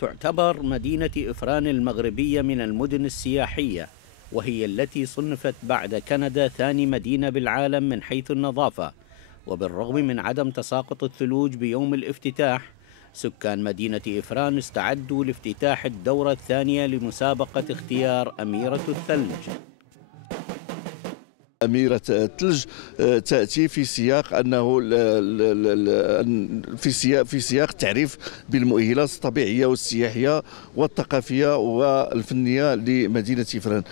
تعتبر مدينة إفران المغربية من المدن السياحية، وهي التي صنفت بعد كندا ثاني مدينة بالعالم من حيث النظافة. وبالرغم من عدم تساقط الثلوج بيوم الافتتاح، سكان مدينة إفران استعدوا لافتتاح الدورة الثانية لمسابقة اختيار أميرة الثلج. أميرة الثلج تأتي في سياق أنه في سياق التعريف بالمؤهلات الطبيعية والسياحية والثقافية والفنية لمدينة إفران.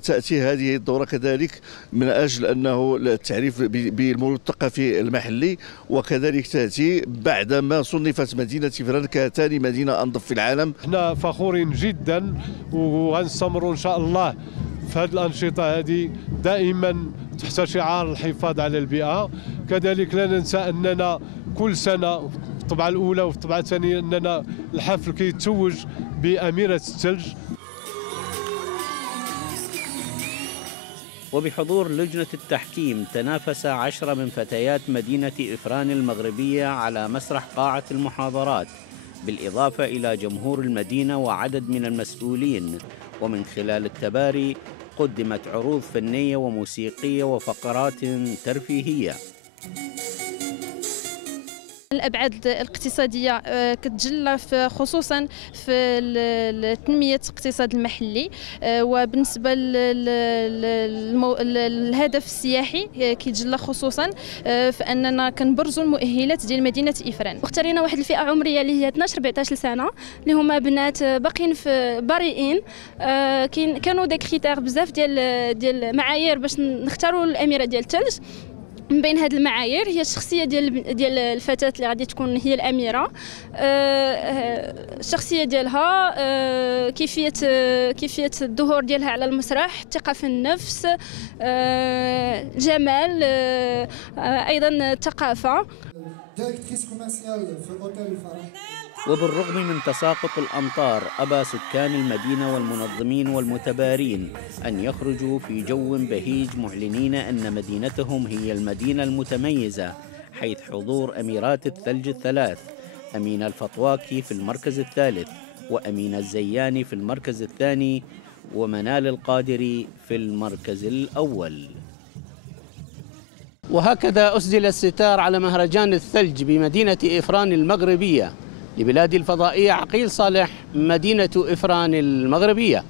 تأتي هذه الدورة كذلك من أجل أنه التعريف بالمولد الثقافي المحلي، وكذلك تأتي بعدما صنفت مدينة إفران كثاني مدينة أنظف في العالم. احنا فخورين جدا وغنستمروا إن شاء الله في هذه الأنشطة هذه دائما تحت شعار الحفاظ على البيئة. كذلك لا ننسى أننا كل سنة في الطبعة الأولى وفي الطبعة الثانية أننا الحفل كيتوج بأميرة الثلج. وبحضور لجنة التحكيم تنافس 10 من فتيات مدينة إفران المغربية على مسرح قاعة المحاضرات، بالإضافة إلى جمهور المدينة وعدد من المسؤولين. ومن خلال التباري قدمت عروض فنية وموسيقية وفقرات ترفيهية. الأبعاد الاقتصادية كتجلى خصوصا في تنمية الاقتصاد المحلي، وبالنسبة للهدف السياحي كيتجلى خصوصا في أننا كنبرزوا المؤهلات ديال مدينة إفران. واختارينا واحد الفئة عمرية اللي هي 12-14 سنة، اللي هما بنات باقيين في بريئين. كانوا دي كريتير بزاف ديال معايير باش نختاروا الأميرة ديال الثلج. من بين هذه المعايير هي الشخصيه ديال الفتاه اللي غادي تكون هي الاميره، الشخصيه ديالها، كيفيه الظهور ديالها على المسرح، الثقه في النفس، الجمال، ايضا الثقافه. وبالرغم من تساقط الأمطار، أبى سكان المدينة والمنظمين والمتبارين أن يخرجوا في جو بهيج، معلنين أن مدينتهم هي المدينة المتميزة، حيث حضور أميرات الثلج الثلاث: أمينة الفطواكي في المركز الثالث، وأمينة الزياني في المركز الثاني، ومنال القادري في المركز الأول. وهكذا أسدل الستار على مهرجان الثلج بمدينة إفران المغربية. لبلاد الفضائية، عقيل صالح، مدينة إفران المغربية.